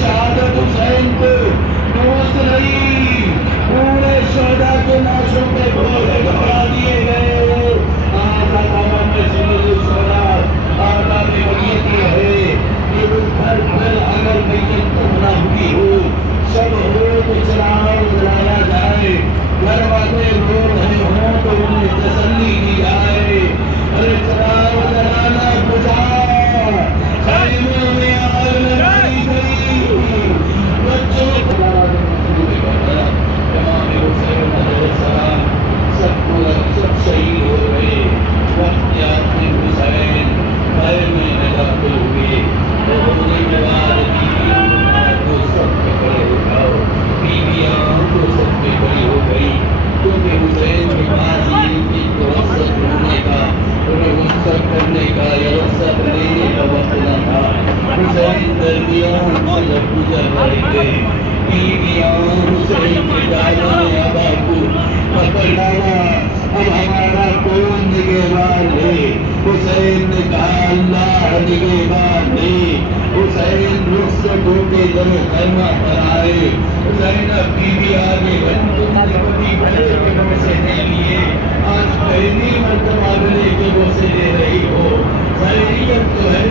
شہادت حسین کو دوست نہیں، پورے شہداء کے لاشوں کے گھوڑے دوڑا دیے گئے۔ آقا محمد سید الشہداء، آقا کی وصیت یہ ہے کہ اس گھر پر اگر میت دفنا ہوئی ہو، شب ہو تو چراغ جلایا جائے، گھر والے رو رہے ہوں تو انہیں تسلی دی جائے۔ ارے چراغ جلانا بجھا، خیموں میں آگ لگائی گئی، بچوں کو امام حسین علیہ السلام سب شہید ہو گئے۔ وقت آخر حسین گھر میں داخل ہوئے، ہونے کے بعد بیویاں کو سب پہ کھڑے ہو جاؤ، بیویاں کو سب پہ کھڑی ہو گئی، کیونکہ حسین کے پاس یہ کہ رخصت ہونے کا، رخصت کرنے کا یا رخصت لینے کا وقت نہ تھا۔ حسین درمیان سے جب گزر رہے تھے، بیویاں حسین کے دامن ابا کو پکڑ ڈالا، اب ہمارا کون نگہبان ہے؟ حسین نے کہا اللہ نگہبان ہے۔ حسین رخصت ہو کے در خیمہ پر آئے، زینب بیوی آگے بڑھی، تم نے کبھی گلے کے بوسے نہیں لیے، آج پہلی مرتبہ گلے کے بوسے لے رہی ہو، خیریت تو ہے